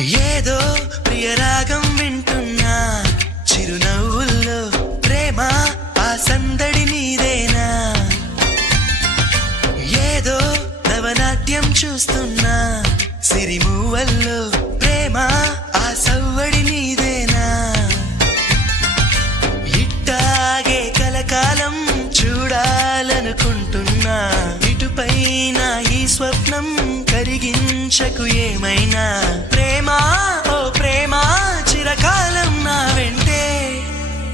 ఏదో ప్రియరాగం వింటున్నా చిరునవ్వుల్లో ప్రేమ ఆ సందడి నీదేనా ఏదో నవనాట్యం చూస్తున్నా సిరిమూవల్లో ప్రేమ ఆ సవ్వడి నీదేనా ఇట్టాగే కలకాలం చూడాలనుకుంటున్నా ఇటుపైన ఈ స్వప్నం కరిగించకు ఏమైనా ప్రేమ ఓ ప్రేమ చిరకాలం నా వెంటే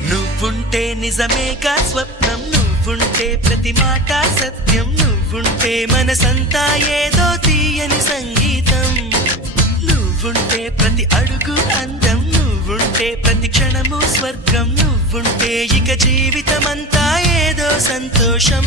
నువ్వుంటే నిజమేగా స్వప్నం నువ్వుంటే ప్రతి మాట సత్యం నువ్వుంటే మనసంతా ఏదో తీయని సంగీతం నువ్వుంటే ప్రతి అడుగు అందం నువ్వుంటే ప్రతి క్షణము స్వర్గం నువ్వుంటే ఇక జీవితమంతా ఏదో సంతోషం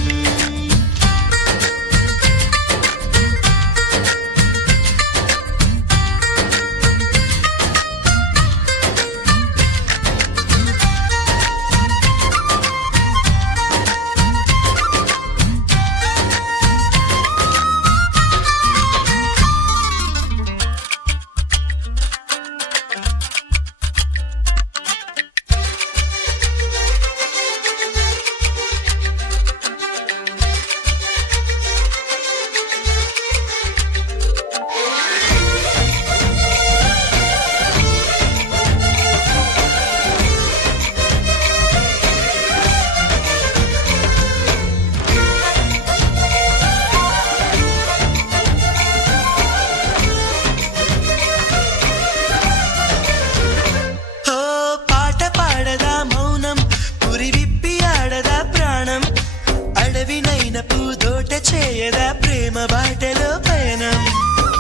చేయదా ప్రేమ బాటలో పయనం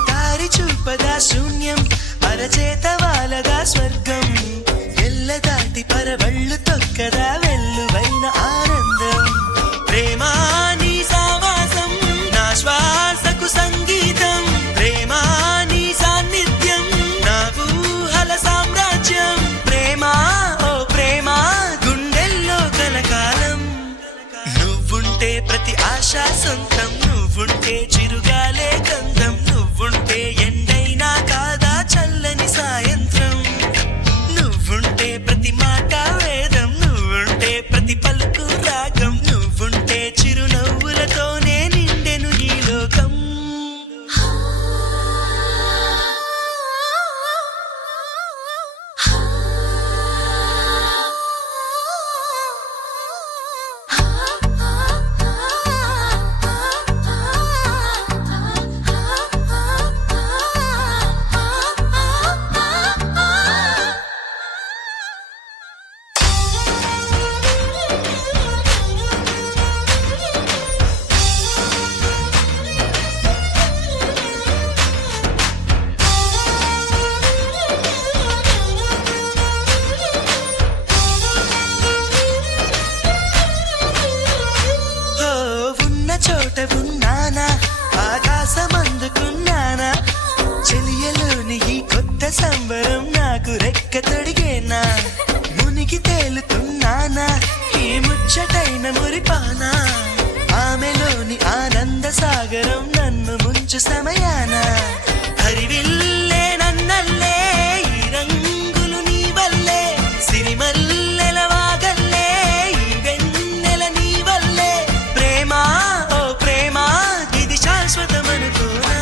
దారి చూపదా శూన్యం అరచేత వాలదా స్వర్గం ఎల్ల దాటి పరవళ్ళు తొక్కదా వెల్లువైన ఆనందం ప్రేమ నీ సావాసం నా శ్వాసకు సంగీతం ప్రేమ నీ సాన్నిధ్యం నా ఊహల సామ్రాజ్యం ప్రేమ ఓ ప్రేమ గుండెల్లో కలకాలం నువ్వుంటే ప్రతి ఆశ సొంతం నువ్వుంటే చిరుగాలే గంధం నువ్వుంటే ఎండైనా కాదా చల్లని సాయంత్రం నువ్వుంటే ప్రతి మాట వేదం నువ్వుంటే ప్రతి పలుకు రాగం నువ్వుంటే చిరునవ్వులతోనే నిండెను ఈ లోకం చోట ఉన్నానా ఆకాశం అందుకున్నానా చెలియలోని ఈ కొత్త సంబరం నాకు రెక్క తొడిగేనా మునిగి తేలుతున్నానా ఈ ముచ్చటైన మురిపానా ఆమెలోని ఆనంద సాగరం నన్ను ముంచు సమయాన హరివిల్లే నన్నల్లే ఈ రంగులు నీ వల్లే సిరిమల్లెల వాగల్లే ఈ వెన్నెల నీ వల్లే ప్రేమ శాశ్వతమనుకోనా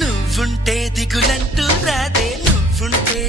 నువ్వుంటే దిగులంటూ రాదే నువ్వుంటే